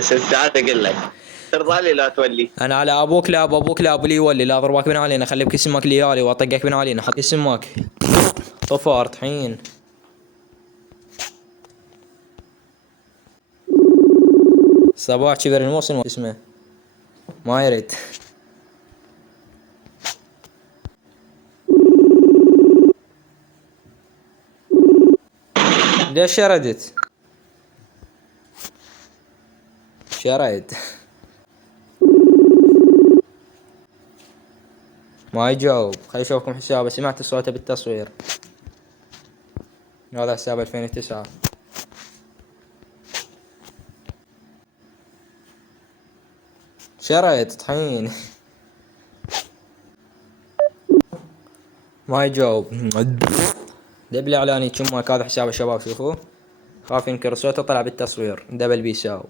شفت تعال اقول لك، ترضى لي لا تولي. انا على ابوك لاب، ابوك لاب اللي يولي، لا ضربك بن علينا، خلي بك اسمك ليالي واطقك بن علينا، حط اسمك طفار طحين. صباح كبر الموسم اسمه ما يريد. ليش شردت؟ شرد ما يجاوب. خلي اشوفكم حسابه، سمعت صوته بالتصوير. هذا حساب 2009. شرد طحين. ما يجاوب. دبل اعلاني كمك، هذا حساب الشباب شوفوه، خاف ينكر صوته، طلع بالتصوير دبل بيساو.